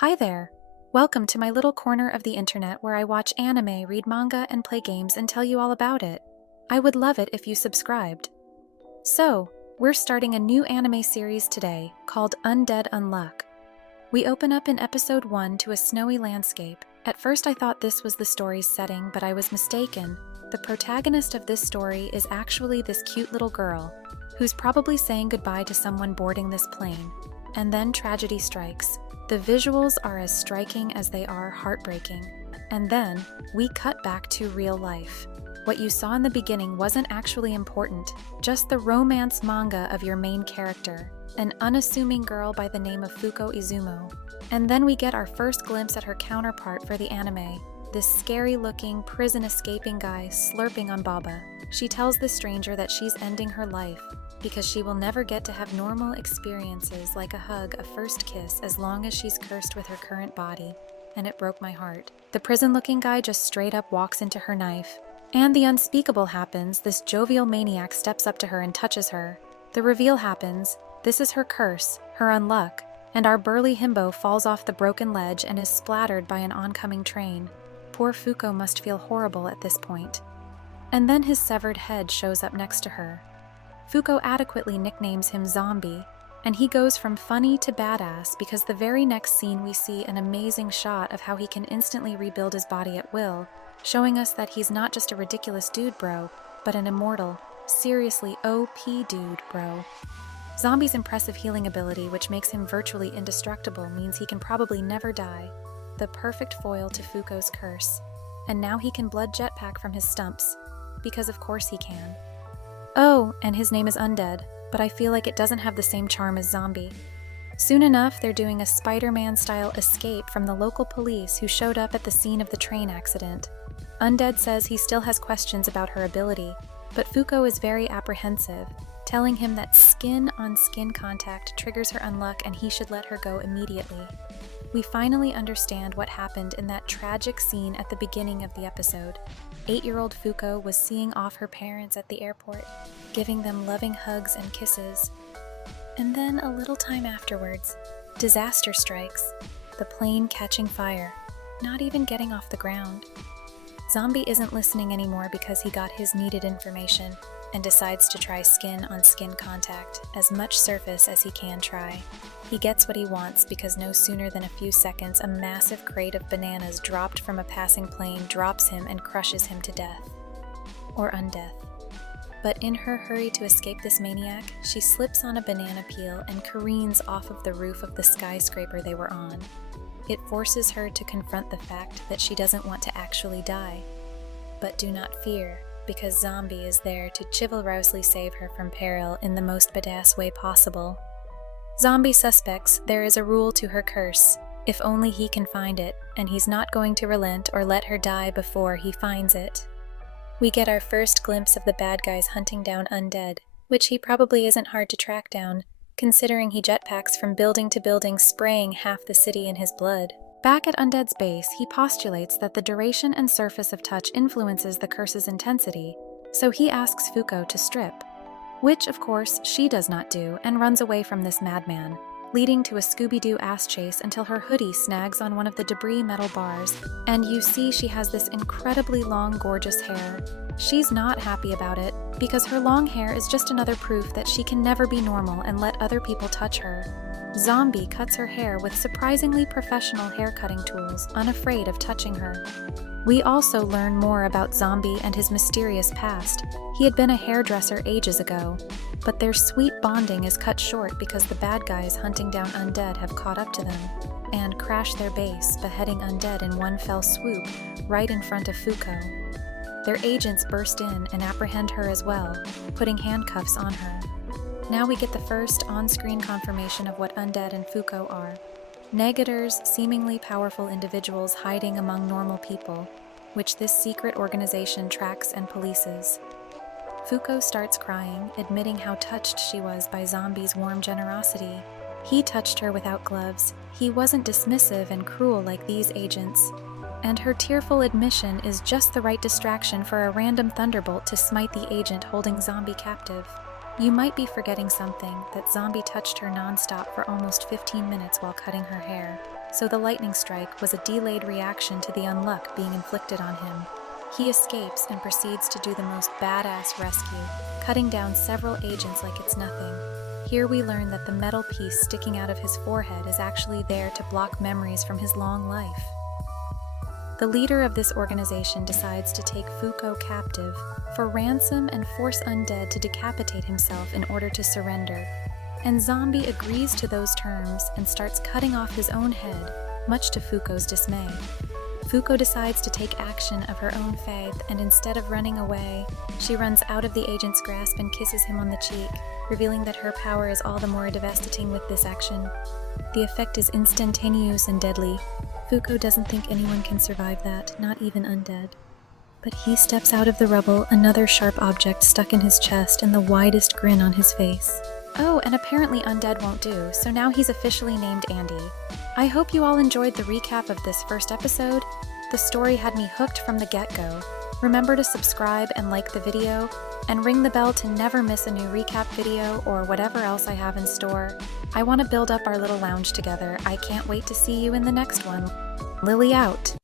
Hi there! Welcome to my little corner of the internet where I watch anime, read manga, and play games and tell you all about it. I would love it if you subscribed. So, we're starting a new anime series today called Undead Unluck. We open up in episode 1 to a snowy landscape. At first I thought this was the story's setting, but I was mistaken. The protagonist of this story is actually this cute little girl, who's probably saying goodbye to someone boarding this plane. And then tragedy strikes. The visuals are as striking as they are heartbreaking. And then, we cut back to real life. What you saw in the beginning wasn't actually important, just the romance manga of your main character, an unassuming girl by the name of Fuko Izumo. And then we get our first glimpse at her counterpart for the anime, this scary-looking, prison-escaping guy slurping on baba. She tells the stranger that she's ending her life, because she will never get to have normal experiences like a hug, a first kiss, as long as she's cursed with her current body, and it broke my heart. The prison-looking guy just straight up walks into her knife. And the unspeakable happens. This jovial maniac steps up to her and touches her. The reveal happens. This is her curse, her unluck, and our burly himbo falls off the broken ledge and is splattered by an oncoming train. Poor Fuko must feel horrible at this point. And then his severed head shows up next to her. Fuko adequately nicknames him Zombie, and he goes from funny to badass because the very next scene we see an amazing shot of how he can instantly rebuild his body at will, showing us that he's not just a ridiculous dude bro, but an immortal, seriously OP dude bro. Zombie's impressive healing ability, which makes him virtually indestructible, means he can probably never die, the perfect foil to Fuko's curse. And now he can blood jetpack from his stumps, because of course he can. Oh, and his name is Undead, but I feel like it doesn't have the same charm as Zombie. Soon enough, they're doing a Spider-Man-style escape from the local police who showed up at the scene of the train accident. Undead says he still has questions about her ability, but Fuko is very apprehensive, telling him that skin-on-skin contact triggers her unluck and he should let her go immediately. We finally understand what happened in that tragic scene at the beginning of the episode. 8-year-old Fuko was seeing off her parents at the airport, giving them loving hugs and kisses. And then a little time afterwards, disaster strikes, the plane catching fire, not even getting off the ground. Zombie isn't listening anymore because he got his needed information and decides to try skin-on-skin contact, as much surface as he can try. He gets what he wants because no sooner than a few seconds, a massive crate of bananas dropped from a passing plane drops him and crushes him to death. Or undeath. But in her hurry to escape this maniac, she slips on a banana peel and careens off of the roof of the skyscraper they were on. It forces her to confront the fact that she doesn't want to actually die. But do not fear, because Zombie is there to chivalrously save her from peril in the most badass way possible. Zombie suspects there is a rule to her curse, if only he can find it, and he's not going to relent or let her die before he finds it. We get our first glimpse of the bad guys hunting down Undead, which he probably isn't hard to track down, considering he jetpacks from building to building, spraying half the city in his blood. Back at Undead's base, he postulates that the duration and surface of touch influences the curse's intensity, so he asks Fuko to strip, which, of course, she does not do and runs away from this madman, leading to a Scooby-Doo ass chase until her hoodie snags on one of the debris metal bars, and you see she has this incredibly long, gorgeous hair. She's not happy about it, because her long hair is just another proof that she can never be normal and let other people touch her. Zombie cuts her hair with surprisingly professional hair-cutting tools, unafraid of touching her. We also learn more about Zombie and his mysterious past. He had been a hairdresser ages ago, but their sweet bonding is cut short because the bad guys hunting down Undead have caught up to them and crash their base, beheading Undead in one fell swoop right in front of Fuko. Their agents burst in and apprehend her as well, putting handcuffs on her. Now we get the first on-screen confirmation of what Undead and Fuko are. Negators, seemingly powerful individuals hiding among normal people, which this secret organization tracks and polices. Fuko starts crying, admitting how touched she was by Zombie's warm generosity. He touched her without gloves. He wasn't dismissive and cruel like these agents. And her tearful admission is just the right distraction for a random thunderbolt to smite the agent holding Zombie captive. You might be forgetting something, that Zombie touched her non-stop for almost 15 minutes while cutting her hair. so the lightning strike was a delayed reaction to the unluck being inflicted on him. He escapes and proceeds to do the most badass rescue, cutting down several agents like it's nothing. Here we learn that the metal piece sticking out of his forehead is actually there to block memories from his long life. The leader of this organization decides to take Fuko captive for ransom and force Undead to decapitate himself in order to surrender. And Zombie agrees to those terms and starts cutting off his own head, much to Fuko's dismay. Fuko decides to take action of her own faith, and instead of running away, she runs out of the agent's grasp and kisses him on the cheek, revealing that her power is all the more devastating with this action. The effect is instantaneous and deadly. Fuko doesn't think anyone can survive that, not even Undead. But he steps out of the rubble, another sharp object stuck in his chest and the widest grin on his face. Oh, and apparently Undead won't do, so now he's officially named Andy. I hope you all enjoyed the recap of this first episode. The story had me hooked from the get-go. Remember to subscribe and like the video, and ring the bell to never miss a new recap video or whatever else I have in store. I want to build up our little lounge together. I can't wait to see you in the next one. Lily out.